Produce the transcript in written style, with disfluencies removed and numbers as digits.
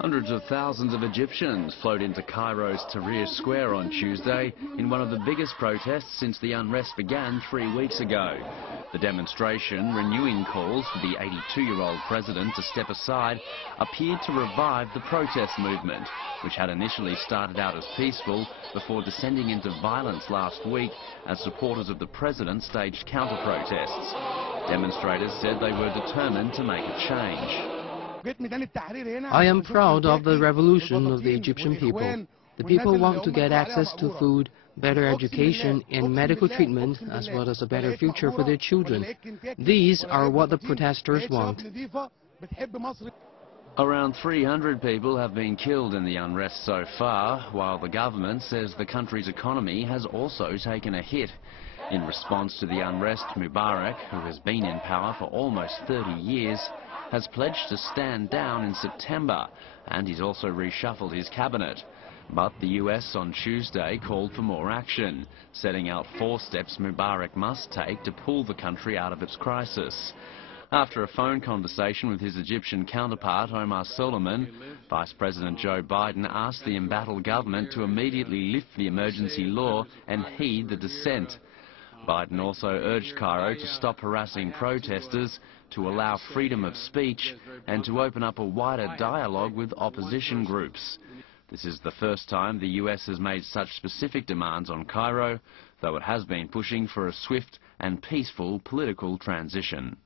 Hundreds of thousands of Egyptians flowed into Cairo's Tahrir Square on Tuesday in one of the biggest protests since the unrest began 3 weeks ago. The demonstration, renewing calls for the 82-year-old president to step aside, appeared to revive the protest movement, which had initially started out as peaceful before descending into violence last week as supporters of the president staged counter-protests. Demonstrators said they were determined to make a change. I am proud of the revolution of the Egyptian people. The people want to get access to food, better education and medical treatment, as well as a better future for their children. These are what the protesters want. Around 300 people have been killed in the unrest so far, while the government says the country's economy has also taken a hit. In response to the unrest, Mubarak, who has been in power for almost 30 years, has pledged to stand down in September, and he's also reshuffled his cabinet. But the US on Tuesday called for more action, setting out 4 steps Mubarak must take to pull the country out of its crisis. After a phone conversation with his Egyptian counterpart, Omar Suleiman, Vice President Joe Biden asked the embattled government to immediately lift the emergency law and heed the dissent. Biden also urged Cairo to stop harassing protesters, to allow freedom of speech, and to open up a wider dialogue with opposition groups. This is the first time the US has made such specific demands on Cairo, though it has been pushing for a swift and peaceful political transition.